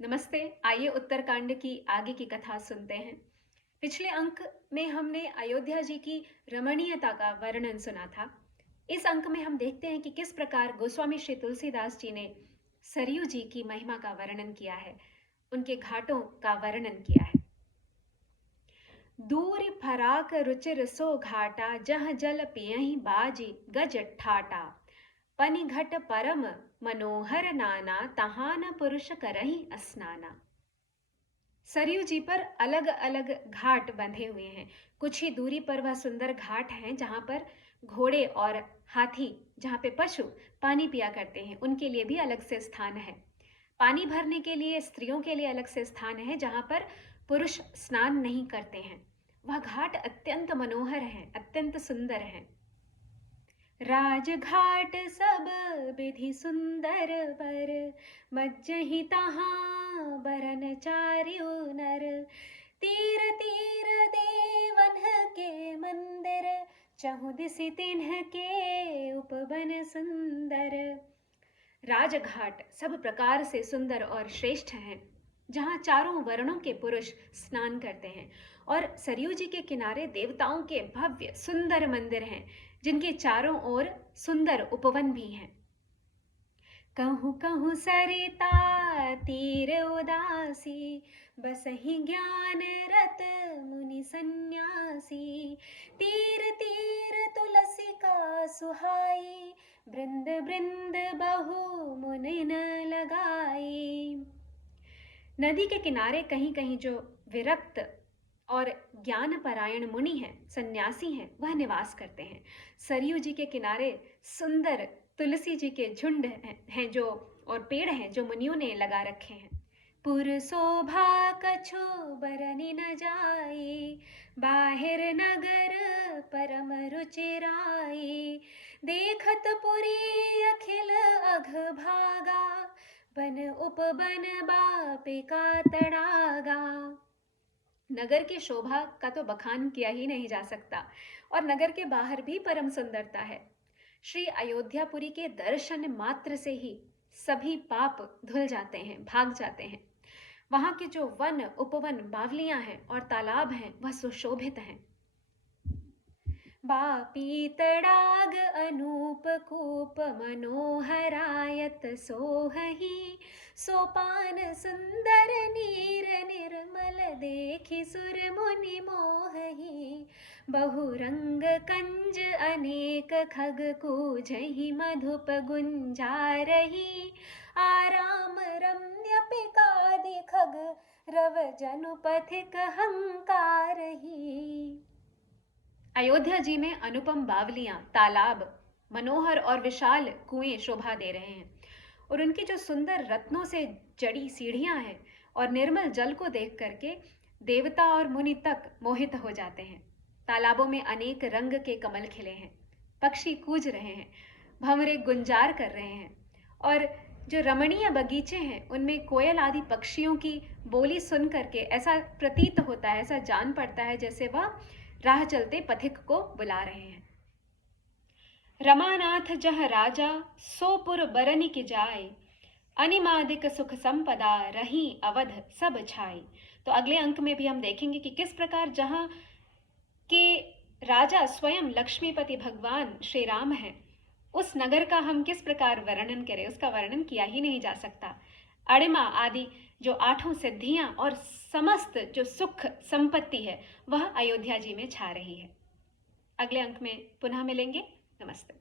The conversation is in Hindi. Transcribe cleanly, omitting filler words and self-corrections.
नमस्ते। आइए उत्तरकांड की आगे की कथा सुनते हैं। पिछले अंक में हमने अयोध्या जी की रमणीयता का वर्णन सुना था। इस अंक में हम देखते हैं कि किस प्रकार गोस्वामी श्री तुलसीदास जी ने सरयू जी की महिमा का वर्णन किया है, उनके घाटों का वर्णन किया है। दूर फराक रुचिर सो घाटा, जह जल पियहि बाजी गज ठाटा। पनि घट परम मनोहर नाना, तहाँ न पुरुष करहि स्नाना। सरयू जी पर अलग अलग घाट बंधे हुए हैं। कुछ ही दूरी पर वह सुंदर घाट हैं जहाँ पर घोड़े और हाथी, जहाँ पे पशु पानी पिया करते हैं, उनके लिए भी अलग से स्थान है। पानी भरने के लिए स्त्रियों के लिए अलग से स्थान है जहाँ पर पुरुष स्नान नहीं करते हैं। वह घाट अत्यंत मनोहर है, अत्यंत सुंदर है। राजघाट सब विधि सुंदर बर, मज्जहि तहाँ बरन चार्यु नर। तीर तीर देवन के मंदिर, चहु दिसि तिन्ह के उपवन सुंदर। राजघाट सब प्रकार से सुंदर और श्रेष्ठ हैं, जहाँ चारों वर्णों के पुरुष स्नान करते हैं। और सरयू जी के किनारे देवताओं के भव्य सुंदर मंदिर हैं, जिनके चारों ओर सुंदर उपवन भी हैं। कहूँ कहूँ सरिता तीर उदासी, बसहि ज्ञान रत मुनि सन्यासी। तीर तीर तुलसी का सुहाई, बृंद बृंद बहु मुनि न लगाई। नदी के किनारे कहीं कहीं जो विरक्त और ज्ञान परायण मुनि हैं, सन्यासी हैं, वह निवास करते हैं। सरयू जी के किनारे सुंदर तुलसी जी के झुंड हैं जो और पेड़ हैं जो मुनियों ने लगा रखे हैं। पुर शोभा कछु बरनि न जाई, बाहिर नगर परम रुचिराई। देखत पुरी अखिल अघ भागा, बन उपबन बापे का तड़ागा। नगर की शोभा का तो बखान किया ही नहीं जा सकता, और नगर के बाहर भी परम सुंदरता है। श्री अयोध्यापुरी के दर्शन मात्र से ही सभी पाप धुल जाते हैं, भाग जाते हैं। वहां के जो वन, उपवन, बावलियां हैं और तालाब हैं, वह सुशोभित हैं। बापी तड़ाग अनूप कूप, मनोहरायत सोहहि। सोपान सुंदर नीर निर्मल, देखि सुर मुनि मोहहि। बहुरंग कंज अनेक खग, कूजहि मधुप गुंजारहि। आराम रम्य पिकादि खग, रव जनु पथिक हंकारहि। अयोध्या जी में अनुपम बावलियां, तालाब, मनोहर और विशाल कुएं शोभा दे रहे हैं, और उनकी जो सुंदर रत्नों से जड़ी सीढ़ियां हैं और निर्मल जल को देख करके देवता और मुनि तक मोहित हो जाते हैं। तालाबों में अनेक रंग के कमल खिले हैं, पक्षी कूज रहे हैं, भंवरे गुंजार कर रहे हैं, और जो रमणीय बगीचे हैं उनमें कोयल आदि पक्षियों की बोली सुन करके ऐसा प्रतीत होता है, ऐसा जान पड़ता है जैसे वह राह चलते पथिक को बुला रहे हैं। रमानाथ जह राजा, सोपुर बरनि की जाय। अनिमादिक सुख संपदा, रही अवध सब छाई। तो अगले अंक में भी हम देखेंगे कि किस प्रकार जहाँ के राजा स्वयं लक्ष्मीपति भगवान श्री राम हैं, उस नगर का हम किस प्रकार वर्णन करें, उसका वर्णन किया ही नहीं जा सकता। अणिमा आदि जो 8 सिद्धियां और समस्त जो सुख संपत्ति है, वह अयोध्या जी में छा रही है। अगले अंक में पुनः मिलेंगे। नमस्ते।